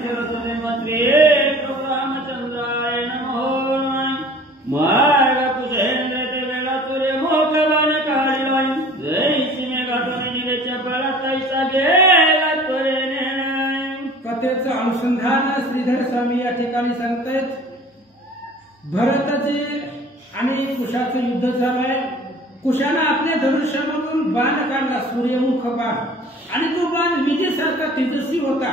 सरस्वती मंत्री प्रभु रामचंद्राय नमो मार्ग कुशेंद्र ते वेळा तुरे मोकबान काढलोय जय सीमे गाठोने निरेच्या पळात तैसा गेला तोरेने कथेचं अनुसंधान श्रीधर स्वामी या ठिकाणी सांगतायत। भरताचे आणि कुशाचं युद्ध झालंय। कुशानं आपल्या धनुष्यामधून बाण काढला, सूर्यमुख बाण, आणि तो बाण विजेसारखा तेजस्वी होता,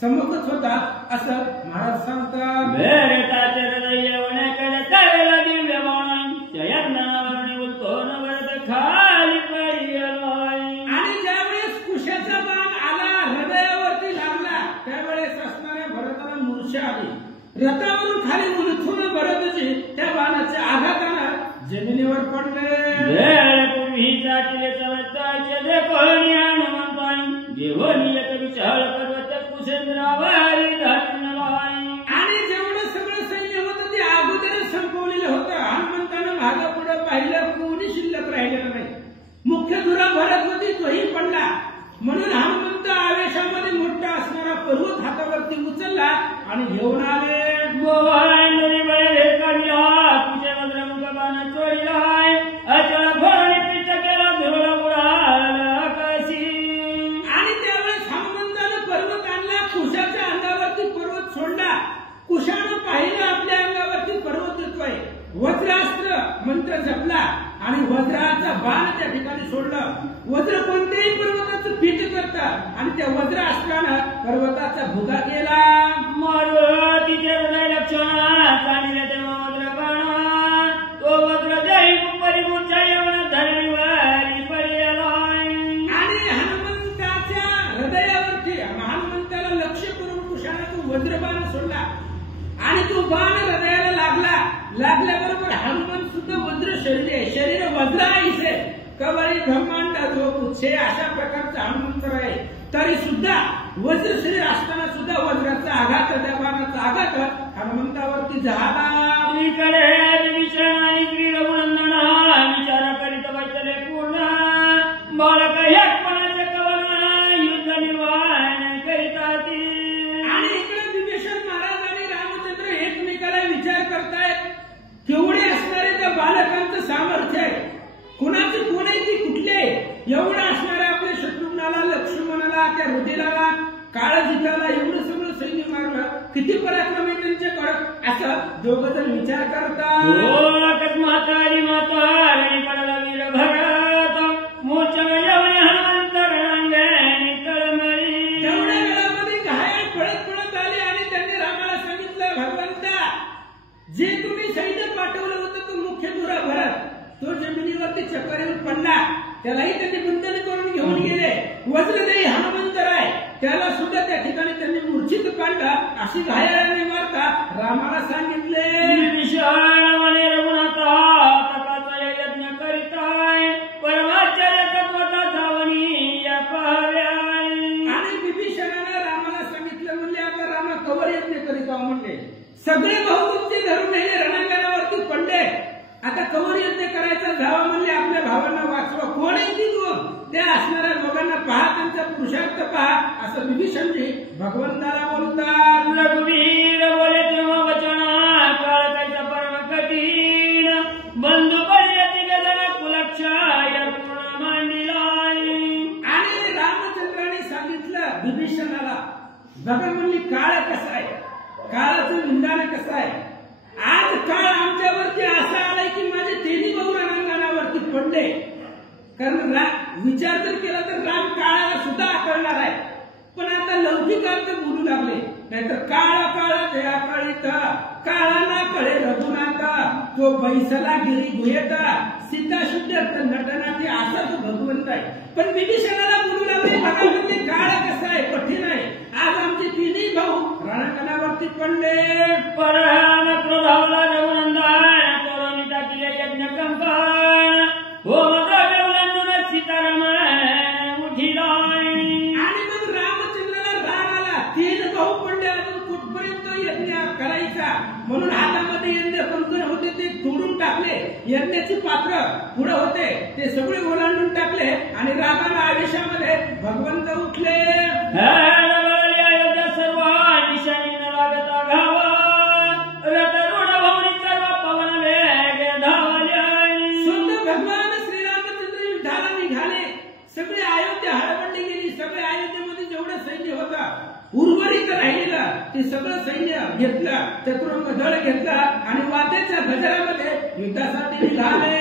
चमकत होता असं महाराज सांगतात। भरताचे हृदय येवण्याकडे कळला दिव्य बाण जयज्ञावरणी उलटून भरत खाली पडलोय। आणि ज्यावेळेस कुशाचा बाण आला, हृदयावरती लागला, त्यावेळेस असणाऱ्या भरताला मूर्छा आली। रथावरून खाली उलथून भरतजी त्या बाणाच्या आघातानं जमिनीवर पडले। वेळपूर्वी जातीले चवताचे देखोनी हनुमंताई जेवणी एक विशाल पर्वत कुशेंद्रावरी धरणाय। आणि जेवढं सगळं सैन्य होतं ते अगोदरच संपवलेलं होतं। हनुमंतानं मागं पुढं पाहिलं, कोणी शिल्लक राहिलेलं नाही। मुख्य धुरा भरतवती तोही पडला, म्हणून हनुमंत आवेशामध्ये मोठा असणारा पर्वत हातावरती उचलला आणि घेऊन आले। गोवांडरी बळे काढला तुझे वज्रमुख बाण चोळलाय अचल भरणी पीठ केला धुरला बुडाला आकाशी। आणि त्यावेळेस हनुमंतानं पर्वत आणला, कुशाच्या अंगावरती पर्वत सोडला। कुशानं पाहिलं आपल्या अंगावरती पर्वत येतोय, वज्रास्त्र मंत्र जपला आणि वज्राचा बाण त्या ठिकाणी सोडलं। वज्र कोणत्याही पर्वताचं पीठ करतं आणि त्या वज्रास्त्रानं पर्वताचा भुगा केला। मारुतीचे हृदय लक्षणा चांगले ते वज्र बाण तो वज्र दैव परिपूर्ण येऊन धरणीवारी पडलाय। आणि हनुमंताच्या हृदयावरती हनुमंताला लक्ष करून कुशानं तो वज्रबाण सोडला आणि तो बाण हृदयाला लागला। लागल्याबरोबर हनुमान सुद्धा वज्र शरीर वज्र आईसे कवरी ब्रह्मांड जो पुच्छे अशा प्रकारचं हनुमंत आहे, तरी सुद्धा वज्र शरीर असताना सुद्धा वज्राचा आघात, त्या बाणाचा आघात हनुमंतावरती झाला। इकडे विषण आणि श्री रघुनंदना विचार करीत बसले पूर्ण बालक ह्या कोणाचे कवन युद्ध निर्वाण करीतात। आणि इकडे विभीषण महाराज आणि रामचंद्र एकमेकाला विचार करतायत, केवढे असणारे त्या बालकांचं सामर्थ्य आहे, कुणाचे कोण आहे ती कुठले, एवढं असणारे आपल्या शत्रुघ्नाला, लक्ष्मणाला, त्या रुधिराला, काळजिताला एवढं सगळं सैन्य मारलं, किती पराक्रम आहे त्यांच्याकडं, असं दोघ जण विचार करतात। म्हातारी म्हातारी पडला वीर भरत मोचन येऊन हनुमंत रणांगणी तळमळी। तेवढ्या वेळामध्ये घायल पळत पळत आले आणि त्यांनी रामाला सांगितलं, भगवंता जे तुम्ही सैन्य पाठवलं होतं तो मुख्य धुरा भरत तो जमिनीवरती चक्कर येऊन पडला, त्यालाही त्यांनी बंधन करून घेऊन गेले। वज्रदेही हनुमंतराय त्याला सुद्धा त्या ठिकाणी त्यांनी मूर्छित पाडलं। अशी घायाळाने वार्ता रामाला सांगितले। विभीषण म्हणे रघुनाथा तपाचा यज्ञ करीताय परमाचार्य तत्वता धावणी या पाहाव्याय। आणि विभीषणाला रामाला सांगितलं, म्हणले आता रामा कवर यज्ञ करीत आहो म्हणले, सगळे भाऊ तुमचे धरून नेले रणांगणावरती पडले, आता कवर यज्ञ करायचा जावा म्हणले, आपल्या भावांना वाचवा। कोण आहे ती दोन, त्या असणाऱ्या दोघांना पहा, त्यांचा पुरुषार्थ पहा, असं विभीषणजी भगवंताला बोलतात। रघुवीर बोले तेव्हा वचना काळ त्याचा परम कठीण बंधू पडले तिघ जण कुलक्षय पूर्ण मांडिलाय। आणि रामचंद्राने सांगितलं विभीषणाला, बघा म्हणली काळ कसा आहे, काळाचं निंदान कसं आहे। आज काळ आमच्यावरती असा आलाय की माझे तिन्ही भाऊ रणांगणावरती पडले, कारण विचार जर केला तर राम काळाला सुद्धा आकळणार आहे, पण आता लौकिक अर्थ बोलू लागले, नाहीतर काळ काळ त्या कळीत काळाला कळे रघुनाथा तो बैसला गिरी गुहेत सीता शुद्ध नटनाची असा तो भगवंत आहे। पण विभीषणाला बोलू लागले, बघा म्हणजे काळ कसा आहे, कठीण आहे, आज आमचे तिन्ही भाऊ रणांगणावरती पडले। परहान क्रोधावला रघुनंदन तोरणी टाकिले यज्ञ कंकण हो मजा वेवलंदून सीतारामन उठिलाय। आणि मग रामचंद्राला राग आला, तीन भाऊ पडले, अजून कुठपर्यंत यज्ञ करायचा, म्हणून हातामध्ये यज्ञ कंकण होते ते तोडून टाकले, यज्ञाची पात्र पुढे होते ते सगळे ओलांडून टाकले आणि रागाला आवेशामध्ये भगवंत उठले। सर्व सैन्य होता, उर्वरित राहिलेलं ते सगळं सैन्य घेतलं, चतुरंग दळ घेतला आणि वाद्याच्या गजरामध्ये युद्धासाठी निघाले.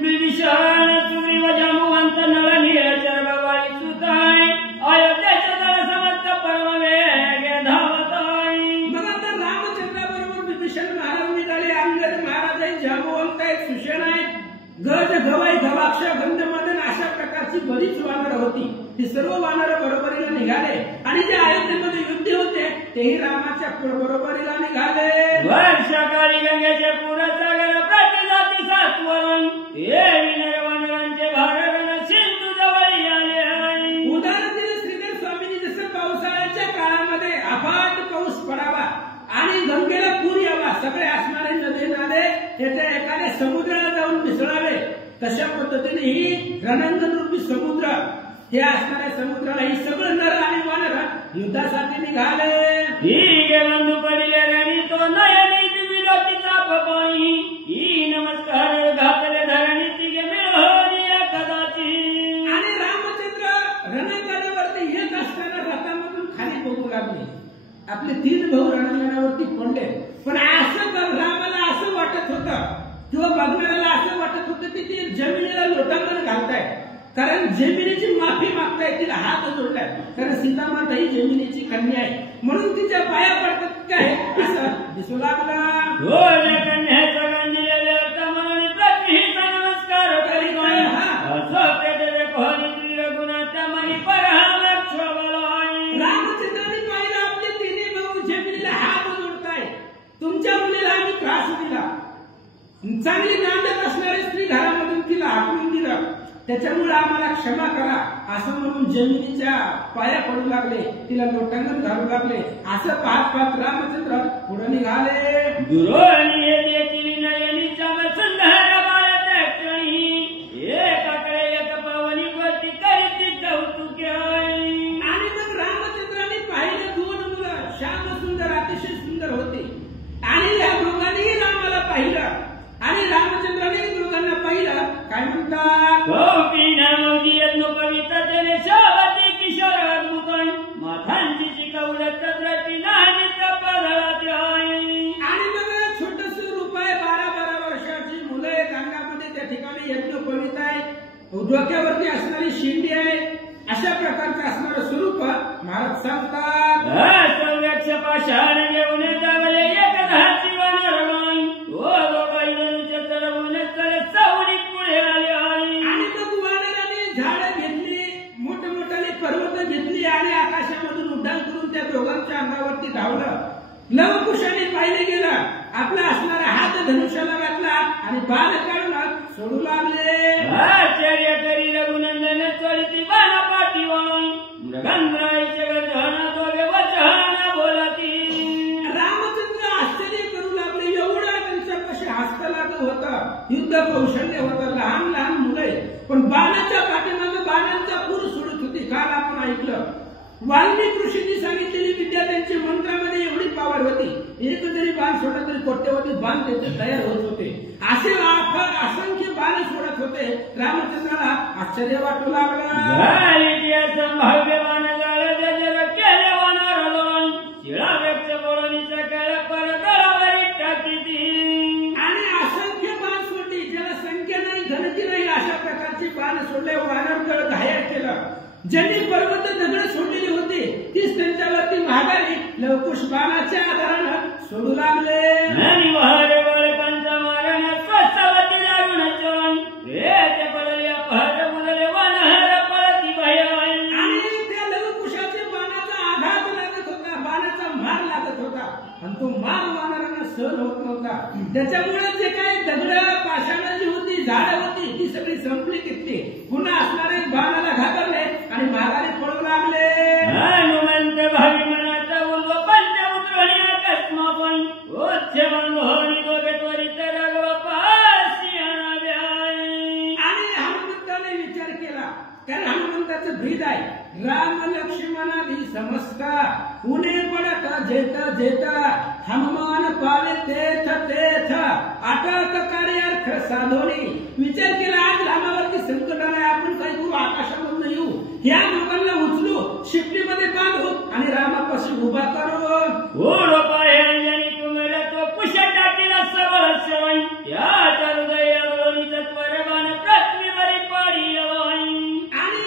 विभीषण तुम्ही वजामुवंत नळनीळाच्या बाबाई सुताय अयोध्येच्या दळ समर्थ परम वेगे धावताय. मग आता रामचंद्राबरोबर विभीषण महाराज निघाले. अंगद महाराज आहेत, जांबुवंत आहेत, सुषेण आहेत, गज गवाई गवाक्ष गंधमदन अशा प्रकारची बरीच वानरं होती. ती सर्व वानरं बरोबरीला निघाले आणि जे अयोध्येमध्ये युद्ध होते तेही रामाच्या बरोबरीला निघाले. वर्षाकाळी गंगेचे पुरसागर प्रतिजाती सातवरण हे विनर वानरांचे भाररण सिंधू जवळ आले. उदाहरण दिलं श्रीधर स्वामींनी, जसं पावसाळ्याच्या काळामध्ये अफाट पाऊस पडावा आणि गंगेला पूर यावा, सगळे असणारे नदी नाले त्याच्या एखाद्या समुद्राला जाऊन मिसळावे, तशा पद्धतीने ही रणंगण रूपी समुद्र हे असणाऱ्या समुद्राला ही सगळं नर आणि वानर युद्धासाठी निघाले. ही गे बंधू पडिले रणी तो नयनी दिविलोकीचा पपाई ही नमस्कार घातले धरणी तिगे मिळवली कदाची. आणि रामचंद्र रणंगणावरती येत असताना रथामधून खाली बघू लागले. आपले 3 भाऊ रणंगणावरती पडले, पण असं रामाला असं वाटत होतं किंवा बघणाऱ्याला असं वाटत होतं की ते जमिनीला लोटांगण घालताय, कारण जमिनीची माफी मागताय, तिला हात जोडलाय, कारण सीतामाता ही जमिनीची कन्या आहे म्हणून तिच्या पाया पडतात काय असं दिसू लागला. कन्याचा गंजिलेले तमणी पृथ्वीचा नमस्कार करीतोय असं पेटले कोहली त्रिगुणाच्या मनी परहाम क्षोभलोय. रामचंद्रांनी पाहिलं आपले 3 भाऊ जमिनीला हात जोडताय. तुमच्या मुलीला आम्ही त्रास दिला, चांगली नांदत असणारी स्त्री घरामधून तिला हाकलून दिलं, त्याच्यामुळे आम्हाला क्षमा करा असं म्हणून जमिनीच्या पाया पडू लागले, तिला लोटांगण घालू लागले. असं पाहत पाहत रामचंद्र पुढे निघाले. दुरोणी हे देखील नयनीच्या वसुंधरा बाळाच्या क्षणी एकाकडे एक पवनी गती करीती कौतुके. आणि मग रामचंद्रांनी पाहिले 2 मुलं श्याम सुंदर अतिशय सुंदर होते आणि या दोघांनीही रामाला पाहिलं आणि रामचंद्राने दोघांना पाहिलं. काय म्हणतात? पवित्रतेने शोभती किशोर अद्भुतोय माथांची शिकवडत द्रटी नाही पदळात. आणि मग छोटस रूप आहे, 12-12 वर्षाची मुलं आहेत, अंगामध्ये त्या ठिकाणी यज्ञोपवीत आहे, डोक्यावरती असणारी शिंडी आहे, अशा प्रकारचं असणारं स्वरूप महाराज सांगतात. संरक्ष पाषाण घेऊन जावले एक दहाची वानर गाय ओ दोघाई जणूचे चढवून चढ चौडी पुढे आले. आणि मग वानराने झाडं घेतली, मोठमोठाले पर्वत घेतली आणि आकाशामधून उड्डाण करून त्या दोघांच्या अंगावरती धावलं. लवकुशाने पाहिले गेलं, आपला असणारा हात धनुष्याला घातला आणि बाण काढून सोडू लागले. आचार्य करी रघुनंदन चढती बाणा पाठी वळून मृगंद्राईचे गर्जन दोघे वचन बोलती. रामचंद्र आश्चर्य करू लागले, एवढं त्यांच्यापाशी हस्त लागत होतं, युद्ध कौशल्य होतं, लहान लहान मुले, पण बाणाच्या पाठीमागे बाणांचा पूर सोडत होती. काल आपण ऐकलं वाल्मिक ऋषींनी सांगितलेली विद्या त्यांच्या मंत्रामध्ये एवढी पावर होती, एक जरी बाण सोडला तरी कोट्यवधी बाण त्याचे तयार होत होते. असे असंख्य बाण सोडत होते. रामचंद्राला आश्चर्य वाटू लागलं. संभाव्य बाण जाळ जल केले वानर लोण शिळा व्यक्त बोलणीचा केळ परदळावरी टाकीती. आणि असंख्य बाण सोडली, ज्याला संख्या नाही गणती नाही अशा प्रकारची बाण सोडले. वानर घायल केलं. ज्यांनी पर्वत दगड सोडलेली होती तीच त्यांच्यावरती महागारी लवकुश बाणाच्या आधारानं सोडू लागले. आणि वारे बाळकांचा मारण स्वस्तवती लागून चोण रेते पडले अपहर मुलले वानर पळती भयान. आणि त्या लवकुशाच्या बाणाचा आघात लागत होता, बाणाचा मार लागत होता आणि तो मार वानरांना सहन होत नव्हता. त्याच्यामुळे जे काही दगड पाषाण जी होती, झाडं होती, ती सगळी संपली घेतली. पुन्हा असणारे बाणाला घाबरले आणि माघारी पळू लागले. हनुमंत भावी मनाचा उल्व पंच उतरणी अकस्मा पण उच्च बंधोनी दोघे त्वरित रघव पाशी आणाव्या. आणि हनुमंताने विचार केला, कारण हनुमंताचं ब्रीद आहे, राम लक्ष्मणादी समस्ता उन्हे पडत जेत जेत हनुमान पावे तेथ तेथ अटक कार्यार्थ साधोनी. विचार केला आज रामावरती संकट आलाय, आपण काही करू, आकाशामधून येऊ, या दोघांना उचलू, शिपटीमध्ये बांधू आणि उभा करून ओढ पाय अंजनी कुमेला तो कुशा टाकीला सबळ सवय या हृदय अवलोनीचा त्वरबाण पृथ्वीवरी पाडी आणि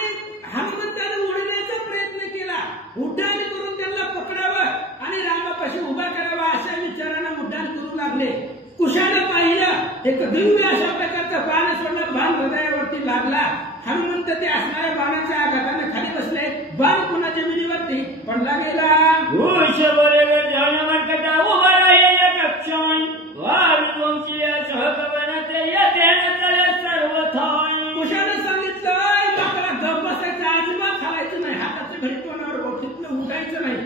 हनुमंताने उडण्याचा प्रयत्न केला. उड्डाण करून त्यांना पकडावं आणि रामापाशी उभा करावा अशा विचारानं उड्डाण करू लागले. कुशाने पाहिलं एक दिव्य अशा प्रकारचा बाण सोडला. बाण हृदयावरती लागला. हनुमंत ते असणाऱ्या बाणाच्या आघाताने खाली बसले. बाण पुन्हा जमिनीवरती पडला गेला. घोष बोले जनमर्कटा उभा राहिलेल्या कक्षाय वारुवंशी सहगवनाचे यथेन चले सर्वथाय. कुशाने सांगितलं लोकांना गप्प बसायचं, अजिबात खालायचं नाही, हाताचं घडी तोंडावर बोटीतलं उठायचं नाही,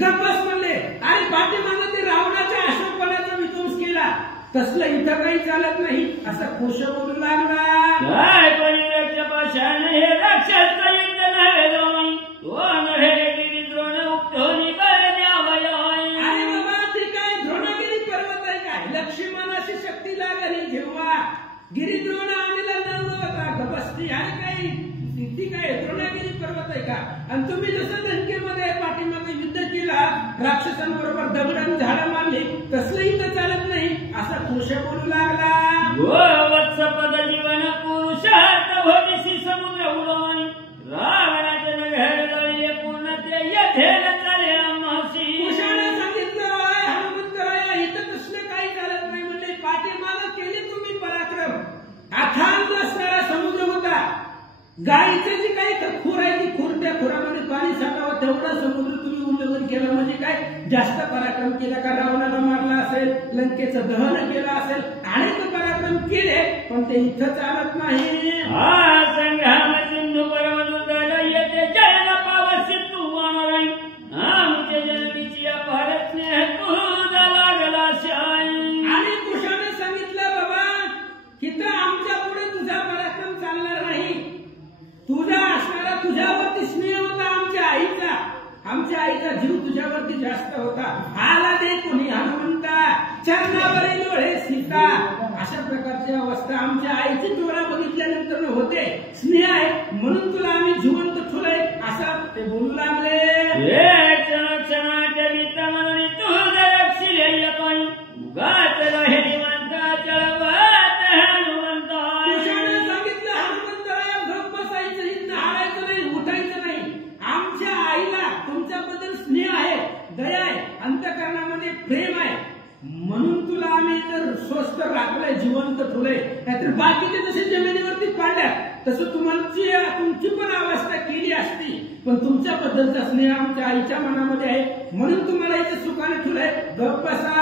गप्प बस म्हणले. आणि पाठीमागे ते रावणाच्या अशोकवनाचा विध्वंस केला. तसलं इथं काही चालत नाही असं कुश बोलू लागला. काय परिरक्ष पाशाने हे राक्षस युद्ध नव्हे जाई तो नव्हे गिरी द्रोण उक्तोनी कर द्यावयाय. अरे बाबा ती काय द्रोणगिरी पर्वत आहे काय? लक्ष्मणाची शक्ती लागली जेव्हा गिरिद्रोण आणला न होता गपस्ती आहे काही ती काय द्रोणगिरी पर्वत आहे का? आणि तुम्ही जसं लंकेमध्ये पाठीमागे युद्ध केला राक्षसांबरोबर दगडांनी झाडं मारली तसलं इथं चालत नाही असा कुश बोलू लागला. वत्सपद जीवन पुरुषार्थ भविष्य समुद्र उडवणी रावणाचे नगर जळले पूर्ण ते यथेन चले आम्हासी. कुशाने सांगितलं हनुमंतराया इथं तसलं काही चालत नाही म्हणजे पाठीमागे केले तुम्ही पराक्रम. अथांग असणारा समुद्र होता. गायीचे जी काही खूर आहे ती खूर त्या खुरामध्ये पाणी साठावं तेवढा समुद्र तुम्ही उल्लंघन केलं म्हणजे काय जास्त पराक्रम केला का? रावणाला मारला असेल, लंकेचं दहन केलं असेल, अनेक पराक्रम केले पण ते इथं चालत नाही. हा संग्राम सिंधू परम दुर्धर येते जयला पावसी तू वानराई आमचे जननीची अपार स्नेह तुझा लागला शाई. आणि कुशाने सांगितलं बाबा इथं आमच्या पुढे तुझा पराक्रम चालणार नाही. तुझा असणारा तुझ्यावरती स्नेह होता आमच्या आईचा. आमच्या आईचा जीव तुझ्यावरती जास्त होता. आला दे कोणी हनुमंता चरणावरील डोळे सीता. अशा प्रकारची अवस्था आमच्या आईची डोळा बघितल्यानंतर होते. स्नेह आहे म्हणून तुला आम्ही जिवंत ठेवलंय असं ते बोलू लागले. क्षणाच्या वित्तमनी तुझ रक्षिले येतोय उगाच रहे निवंता चळवत हनुमंता. कुशाने सांगितलं हनुमंतराया गप्प बसायचं, इथं हारायचं नाही, उठायचं नाही. आमच्या आईला तुमच्याबद्दल स्नेह आहे, दया आहे, अंतःकरणामध्ये प्रेम आहे म्हणून तुला आम्ही तर स्वस्त राखलंय, जिवंत ठेवलंय. नाहीतर बाकीचे जसे जमिनीवरती पाडल्या तसं तुमची पण अवस्था केली असती. पण तुमच्याबद्दलचा स्नेह आमच्या आईच्या मनामध्ये आहे म्हणून तुम्हाला इथे सुखाने ठेवलंय. गप्प बसा.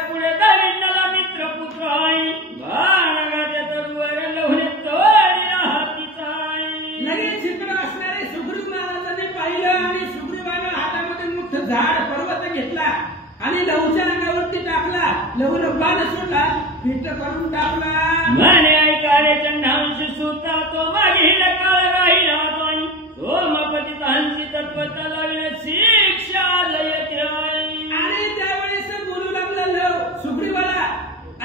पुढे दारिद्र्याला मित्र पुत्र आहे बाणाच्या तरुवर लोहने तोडला हातीचा. लगेच इकडं असणारे सुग्रीव महाराजांनी पाहिलं आणि सुग्रीवानं हातामध्ये मोठं झाड पर्वत घेतला आणि लवच्या अंगावरती टाकला. लवनं बाण सोडला, पीठ करून टाकला. म्हणे ऐकाले चंडांश सुता तो मागील काळ राहिला तोय सोमपती हंसी तत्वता लावले शिक्षा लयते. आणि त्यावेळेस बोलू लागला लव सुग्रीवाला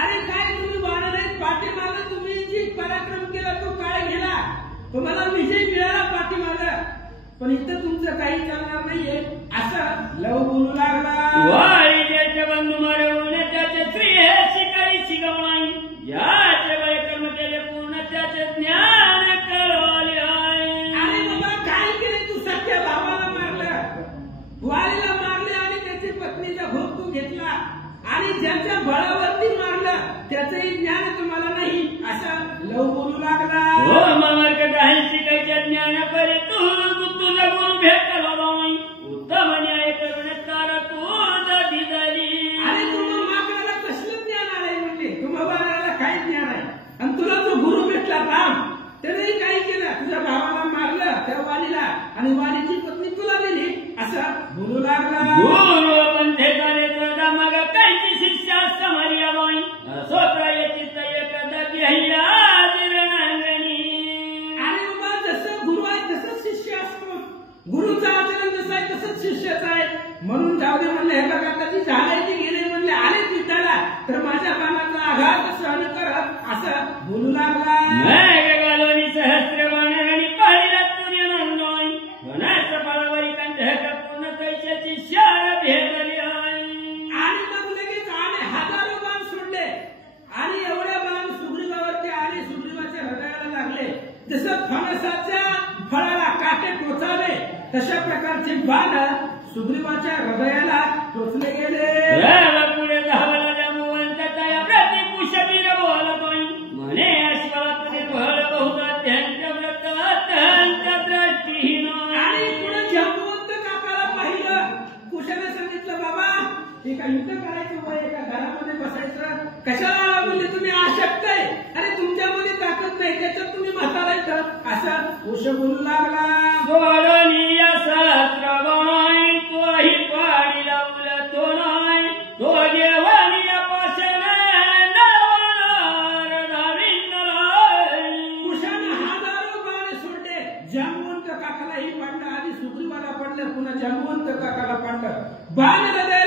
अरे काय तुम्ही वानर आहेत पाठीमागं तुम्ही जी पराक्रम केला तो काय गेला तुम्हाला विजय मिळाला पाठीमागं पण इथं तुमचं काही चालणार नाहीये असं लव बोलू लागला. वाईचे बंधू मारवून त्याचे स्त्री हे शिकारी शिकवणाई याचे वय कर्म केले पूर्ण त्याचे ज्ञान कळवले आहे. अरे बाबा काय केले तू? सख्या भावाला मारलं, वालीला मारले आणि त्याची पत्नीचा भोग तू घेतला आणि ज्याच्या बळावरती मारलं त्याचंही ज्ञान तुम्हाला नाही असं लव बोलू लागला. हो मामर्कट आहे शिकायच्या ज्ञान परे तू तुझा गुरु भेटला नाही उत्तम न्याय करून तारा तुझा दिदली. अरे तुम्हा माकडाला कसलं ज्ञान आलंय म्हणले? तुम्हा बाळाला काय ज्ञान आहे? आणि तुला जो गुरु भेटला राम त्यानेही काय केलं? तुझ्या भावाला मारलं त्या वालीला आणि वालीची पत्नी तुला दिली असं बोलू लागला. गुरु पंथे झाले तर मग कायची शिष्या समर्या बाई सोत्रा येते एखादा बिहया रणांगणी. आणि बाबा जसं गुरु आहे तसंच शिष्य असतो. गुरुचं आचरण जसं आहे तसंच शिष्याचं आहे म्हणून जाऊ दे म्हणले. हे बघा कधी झाले की गेले म्हणले आले विद्याला तर माझ्या कामाचा आघात सहन करत असं बोलू लागला. सहस्र बाण आणि पाहिला तुर्य नंदोय वनाच्या पाळावरी कंठ टोचावे तशा प्रकारचे बाण सुग्रीवाच्या हृदयाला टोचले गेले. पुढे धावला जांबुवंताचा या प्रतिकुशवीर बोलतोय म्हणे ऐश्वरात निर्भर बहुधा त्यांच्या व्रतात त्यांच्या दृष्टीहीन. आणि पुढे जांबुवंत काकाला पाहिलं. कुशाने सांगितलं बाबा एका युद्ध करायचं वय एका घरामध्ये बसायचं कशाला बोलले तुम्ही आशक्त आहे अरे तुमच्यामध्ये ताकद नाही त्याच्यात तुम्ही म्हातारा येतात असा कुश बोलू लागला. सोडणी या सहस्रबाई तोही पाडी लावला तो नाही तो देवानी या पाशाने नवनार धाविंदलाय. कुशाने हजारो बाण सोडले. जांबुवंत काकालाही पडलं आधी सुग्रीवाला पडलं पुन्हा जांबुवंत काकाला पडलं. बाण हृदयाला